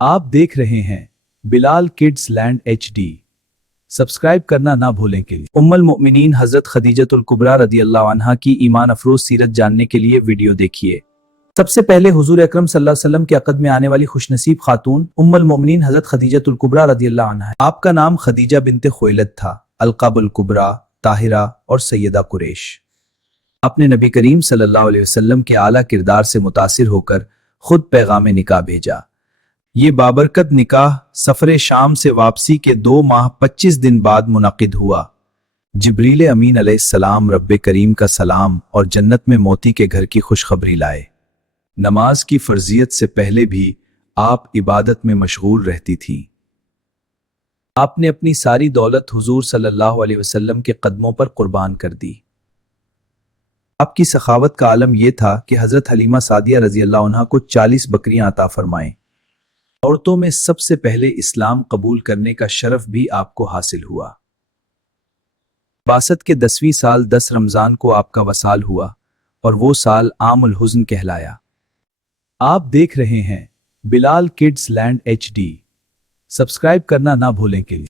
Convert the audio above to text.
आप देख रहे हैं Bilal kids land HD। Subscribe करना ना भूलें। के लिए उम्मुल मोमिनीन हजरत खदीजतुल कुबरा रदियल्लाहु अन्हा की ईमान अफरोज सीरत जानने के लिए वीडियो देखिए। सबसे पहले हुजूर अकरम सल्लल्लाहु अलैहि वसल्लम के अक़द में आने वाली खुशनसीब खातून उम्मुल मोमिनीन हजरत खदीजतुल कुबरा रदियल्लाहु अन्हा है। आपका नाम खदीजा बिन्ते खुवैलिद था, अलक़ाबुल कुबरा, ताहिरा और सैयदा कुरैश। आपने नबी करीम सल्लल्लाहु अलैहि वसल्लम के आला किरदार से मुतासिर होकर खुद पैगाम निकाह भेजा। ये बाबरकत निकाह सफरे शाम से वापसी के 2 माह 25 दिन बाद मुनक़िद हुआ। जिब्रील अमीन अलैहिस्सलाम रब्बे करीम का सलाम और जन्नत में मोती के घर की खुशखबरी लाए। नमाज की फर्जियत से पहले भी आप इबादत में मशगूल रहती थीं। आपने अपनी सारी दौलत हुजूर सल्लल्लाहु अलैहि वसल्लम के कदमों पर कुर्बान कर दी। आपकी सखावत का आलम यह था कि हजरत हलीमा सादिया रज़ियल्लाहु अन्हा को 40 बकरियां अता फरमाएं। औरतों में सबसे पहले इस्लाम कबूल करने का शरफ भी आपको हासिल हुआ। बासत के 10वीं साल 10 रमजान को आपका वसाल हुआ और वो साल आमुल हुज़्न कहलाया। आप देख रहे हैं Bilal kids land HD। Subscribe करना ना भूलें। के लिए